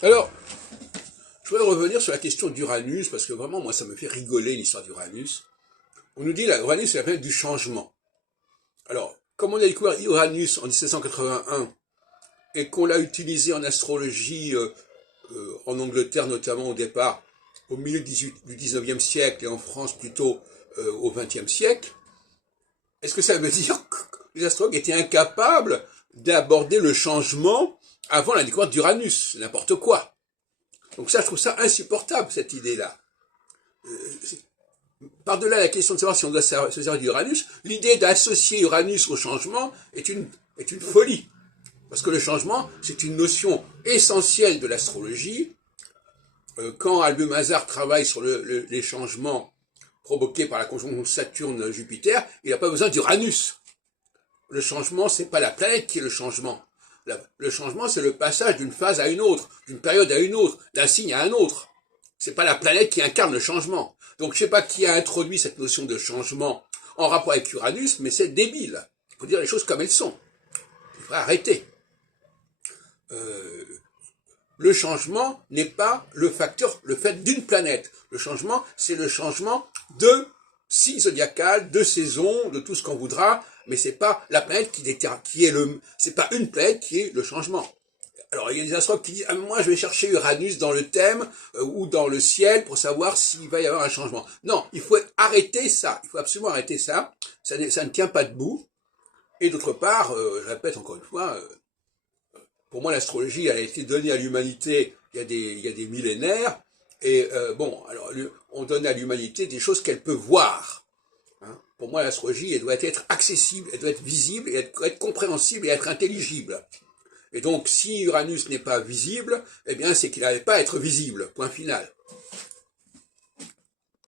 Alors, je voudrais revenir sur la question d'Uranus, parce que vraiment, moi, ça me fait rigoler l'histoire d'Uranus. On nous dit que Uranus, c'est la planète du changement. Alors, comme on a découvert Uranus en 1781, et qu'on l'a utilisé en astrologie, en Angleterre notamment au départ, au milieu du 19e siècle, et en France plutôt au 20e siècle, est-ce que ça veut dire que les astrologues étaient incapables d'aborder le changement avant la découverte d'Uranus? C'est n'importe quoi. Donc ça, je trouve ça insupportable, cette idée-là. Par-delà la question de savoir si on doit se servir d'Uranus, l'idée d'associer Uranus au changement est une folie. Parce que le changement, c'est une notion essentielle de l'astrologie. Quand Albert Mazar travaille sur les changements provoqués par la conjonction Saturne-Jupiter, il n'a pas besoin d'Uranus. Le changement, c'est pas la planète qui est le changement. Le changement, c'est le passage d'une phase à une autre, d'une période à une autre, d'un signe à un autre. C'est pas la planète qui incarne le changement. Donc je sais pas qui a introduit cette notion de changement en rapport avec Uranus, mais c'est débile. Il faut dire les choses comme elles sont. Il faut arrêter. Le changement n'est pas le fait d'une planète. Le changement, c'est le changement de signes zodiacal, de saison, de tout ce qu'on voudra, mais c'est pas la planète c'est pas une planète qui est le changement. Alors, il y a des astrologues qui disent, ah, moi, je vais chercher Uranus dans le thème ou dans le ciel pour savoir s'il va y avoir un changement. Non, il faut arrêter ça. Il faut absolument arrêter ça. Ça ne tient pas debout. Et d'autre part, je répète encore une fois, pour moi, l'astrologie, elle a été donnée à l'humanité il y a des millénaires. Et bon, alors, on donne à l'humanité des choses qu'elle peut voir. Hein. Pour moi, l'astrologie, elle doit être accessible, elle doit être visible, elle doit être compréhensible et être intelligible. Et donc, si Uranus n'est pas visible, eh bien, c'est qu'il n'avait pas à être visible. Point final.